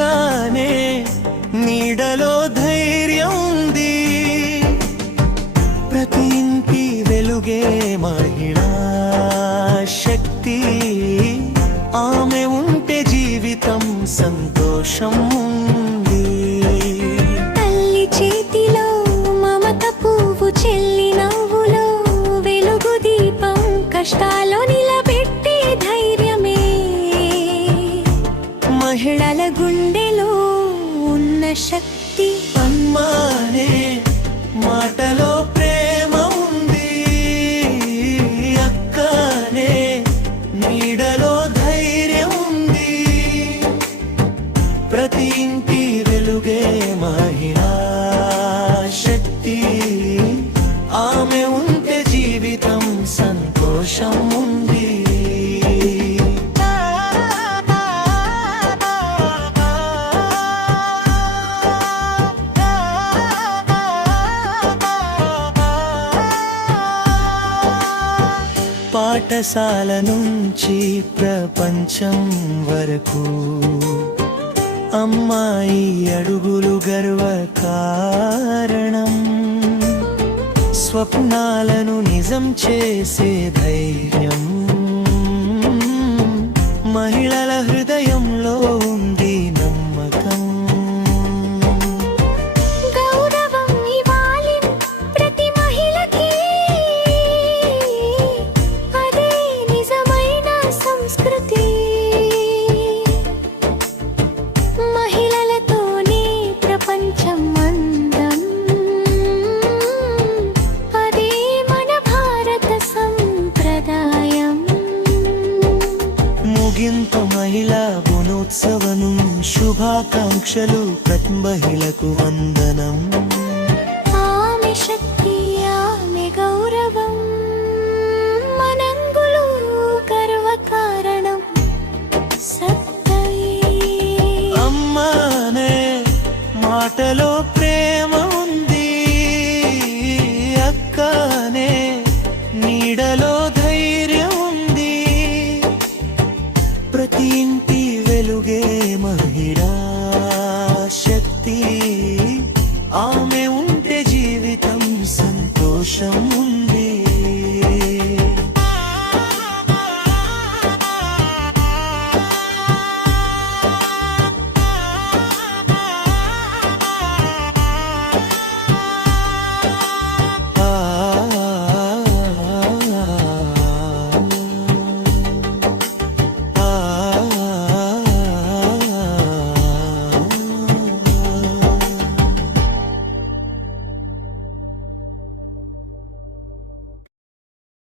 అక్కనే నీడలో ధైర్యం ఉంది. ప్రతి ఇంటి వెలుగే మహిళా శక్తి. ఆమె ఉంటే జీవితం సంతోషం ఉంది. తల్లి చేతిలో మమత పువ్వు, చెల్లి నవ్వులో వెలుగు దీపం. కష్టాల్లో నిలబెట్టే ధైర్యమే మహిళల గుండెలో ఉన్న శక్తి. అమ్మానే మాటలో ప్రేమ ఉంది. అక్కనే నీడలో ధైర్యం ఉంది. ప్రతి ఇంటి వెలుగే మహిళా శక్తి. ఆమె ఉంటే జీవితం సంతోషం ఉంది. పాఠశాల నుంచి ప్రపంచం వరకు అమ్మాయి అడుగులు గర్వకారణం. స్వప్నాలను నిజం చేసే ధైర్యం మహిళల హృదయంలో ఉంది. నమ్మకం గౌరవం ఇవ్వాలి ప్రతి మహిళకి. అదే నిజమైన సంస్కృతి. మహిళలతోనే ప్రపంచం అందం. అదే మన భారత సంప్రదాయం. ముగింపు మహిళా దినోత్సవం శుభాకాంక్షలు. ప్రతి మహిళకు వందనం. ఆమె శక్తి, ఆమె గౌరవం మనంగులు గర్వకారణం. సత్తయే అమ్మానే మాటలో ప్రేమ ఉంది. అక్కనే నీడలో ధైర్యం ఉంది. ప్రతి ఇంటి వెలుగే మహిళా శక్తి.